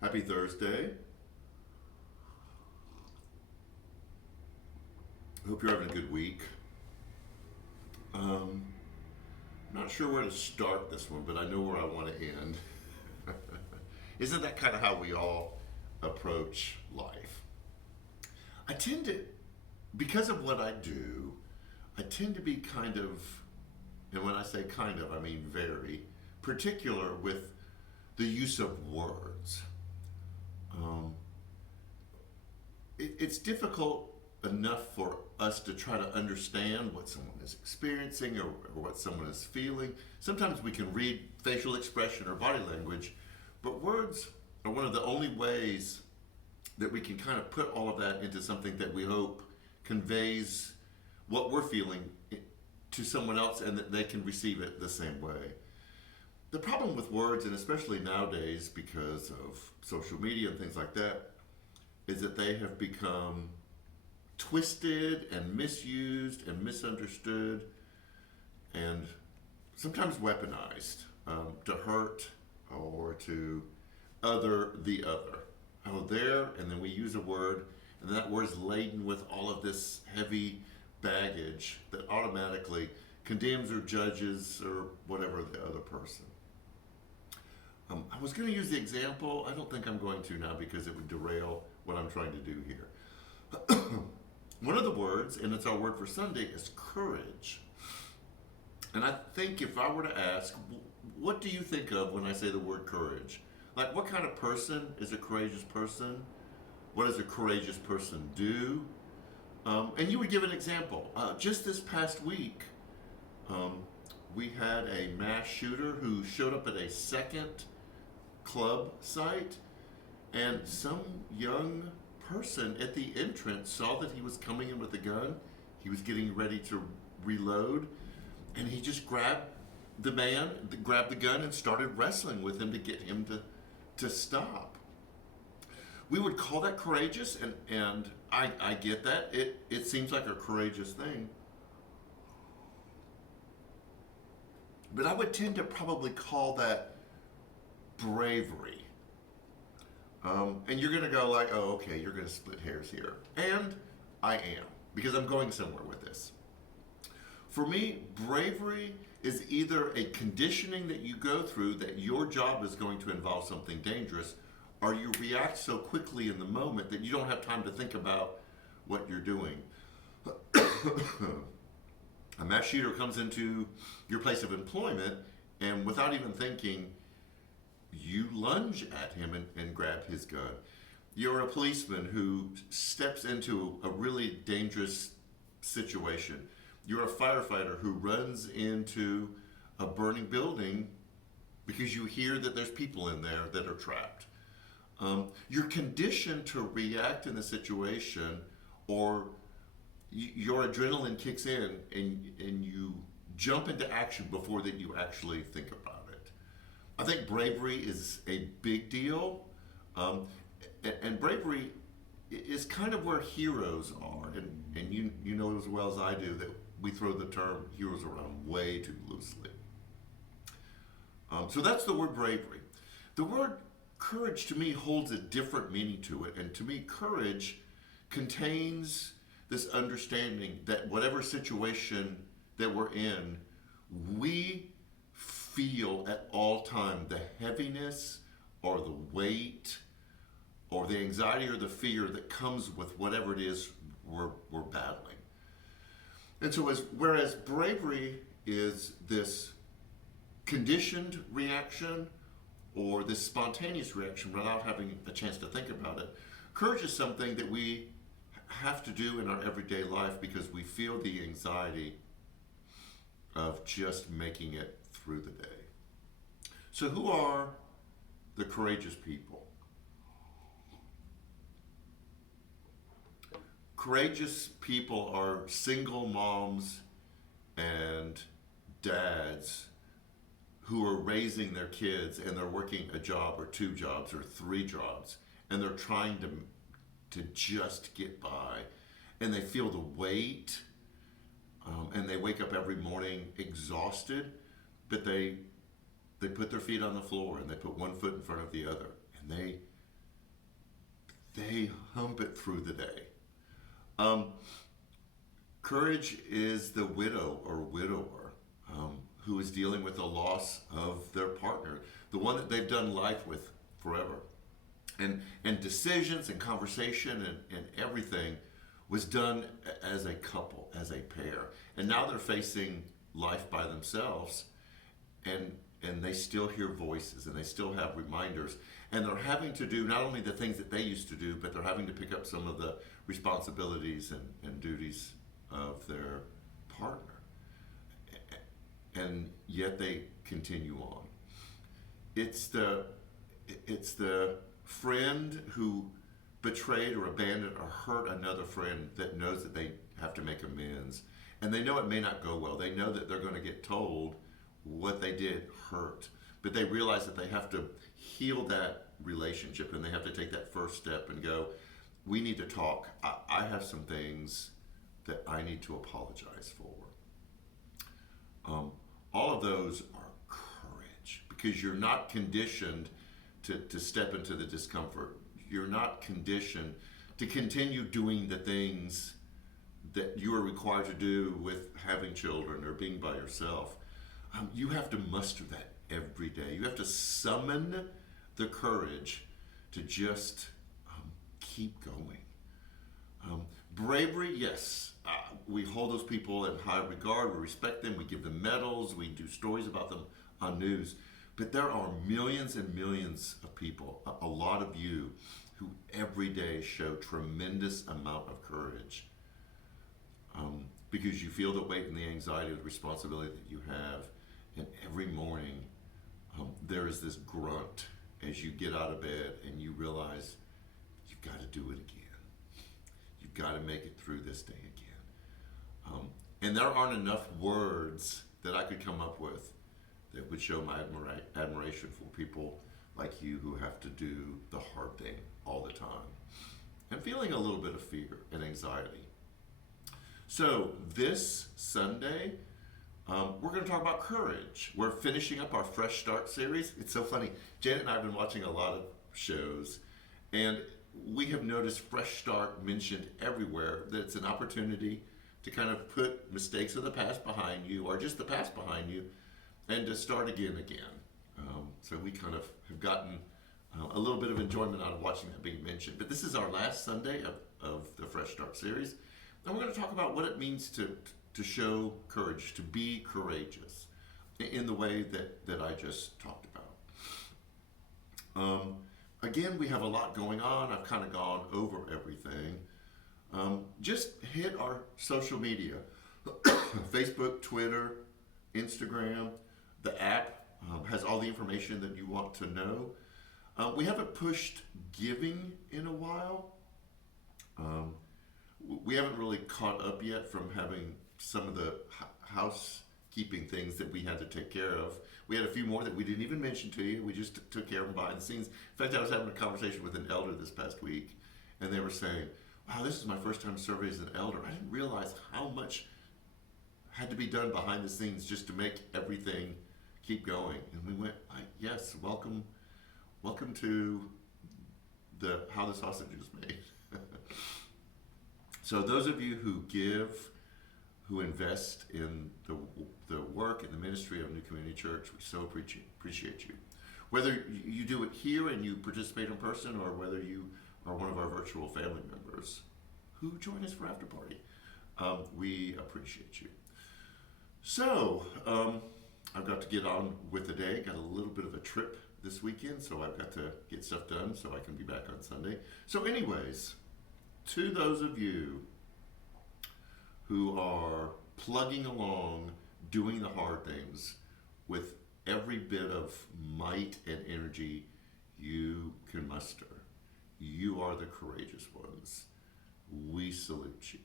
Happy Thursday. Hope you're having a good week. Um, Not sure where to start this one, but I know where I want to end. Isn't that kind of how we all approach life? I tend to, because of what I do, I tend to be kind of, and when I say kind of, I mean very particular with the use of words. Um, it's difficult enough for us to try to understand what someone is experiencing or what someone is feeling. Sometimes we can read facial expression or body language, but words are one of the only ways that we can kind of put all of that into something that we hope conveys what we're feeling to someone else and that they can receive it the same way. The problem with words, and especially nowadays because of social media and things like that, is that they have become twisted and misused and misunderstood and sometimes weaponized to hurt or to other the other. Oh, there, and then we use a word, and that word is laden with all of this heavy baggage that automatically condemns or judges or whatever the other person. I was going to use the example. I don't think I'm going to now because it would derail what I'm trying to do here. One of the words, and it's our word for Sunday, is courage. And I think if I were to ask, what do you think of when I say the word courage? Like, what kind of person is a courageous person? What does a courageous person do? And you would give an example. Just this past week, we had a mass shooter who showed up at a second club site, and some young person at the entrance saw that he was coming in with a gun. He was getting ready to reload, and he just grabbed the man, grabbed the gun, and started wrestling with him to get him to stop. We would call that courageous, and I get that. It seems like a courageous thing. But I would tend to probably call that bravery. And you're going to go like, oh, okay, you're going to split hairs here. And I am, because I'm going somewhere with this. For me, bravery is either a conditioning that you go through that your job is going to involve something dangerous, or you react so quickly in the moment that you don't have time to think about what you're doing. A mass shooter comes into your place of employment, and without even thinking, you lunge at him and grab his gun. You're a policeman who steps into a really dangerous situation. You're a firefighter who runs into a burning building because you hear that there's people in there that are trapped. You're conditioned to react in the situation, or your adrenaline kicks in and you jump into action before that you actually think about it. I think bravery is a big deal, and bravery is kind of where heroes are, and you know as well as I do that we throw the term heroes around way too loosely. So that's the word bravery. The word courage to me holds a different meaning to it, and to me courage contains this understanding that whatever situation that we're in, we feel at all time the heaviness or the weight or the anxiety or the fear that comes with whatever it is we're battling. And so whereas bravery is this conditioned reaction or this spontaneous reaction without having a chance to think about it, courage is something that we have to do in our everyday life because we feel the anxiety of just making it through the day. So who are the courageous people? Courageous people are single moms and dads who are raising their kids and they're working a job or two jobs or three jobs and they're trying to just get by, and they feel the weight, and they wake up every morning exhausted, but they put their feet on the floor and they put one foot in front of the other, and they hump it through the day. Um, Courage is the widow or widower who is dealing with the loss of their partner, the one that they've done life with forever. And decisions and conversation and everything was done as a couple, as a pair. And now they're facing life by themselves, and they still hear voices and they still have reminders. And they're having to do not only the things that they used to do, but they're having to pick up some of the responsibilities and duties of their partner. And yet they continue on. It's the friend who betrayed or abandoned or hurt another friend that knows that they have to make amends. And they know it may not go well. They know that they're going to get told what they did hurt. But they realize that they have to heal that relationship and they have to take that first step and go, we need to talk. I have some things that I need to apologize for. All of those are courage because you're not conditioned to step into the discomfort. You're not conditioned to continue doing the things that you are required to do with having children or being by yourself. You have to muster that every day. You have to summon the courage to just keep going. Bravery, yes. We hold those people in high regard. We respect them. We give them medals. We do stories about them on news. But there are millions and millions of people, a lot of you, who every day show tremendous amount of courage because you feel the weight and the anxiety of the responsibility that you have. And every morning there is this grunt as you get out of bed and you realize you've got to do it again. You've got to make it through this day again. And there aren't enough words that I could come up with that would show my admiration for people like you who have to do the hard thing all the time and feeling a little bit of fear and anxiety. So this Sunday, we're going to talk about courage. We're finishing up our Fresh Start series. It's so funny. Janet and I have been watching a lot of shows, and we have noticed Fresh Start mentioned everywhere, that it's an opportunity to kind of put mistakes of the past behind you or just the past behind you and to start again. So we kind of have gotten a little bit of enjoyment out of watching that being mentioned. But this is our last Sunday of the Fresh Start series. And we're going to talk about what it means to show courage, to be courageous in the way that I just talked about. Again, we have a lot going on. I've kind of gone over everything. Just hit our social media, Facebook, Twitter, Instagram. The app has all the information that you want to know. We haven't pushed giving in a while. We haven't really caught up yet from having some of the housekeeping things that we had to take care of. We had a few more that we didn't even mention to you. We just took care of them behind the scenes. In fact, I was having a conversation with an elder this past week, and they were saying, wow, this is my first time serving as an elder. I didn't realize how much had to be done behind the scenes just to make everything keep going. And we went, yes, welcome to how the sausage is made. So those of you who give, who invest in the work and the ministry of New Community Church, we so appreciate you. Whether you do it here and you participate in person, or whether you are one of our virtual family members who join us for after party, we appreciate you. So I've got to get on with the day. Got a little bit of a trip this weekend, so I've got to get stuff done so I can be back on Sunday. So anyways, to those of you who are plugging along, doing the hard things with every bit of might and energy you can muster, you are the courageous ones. We salute you.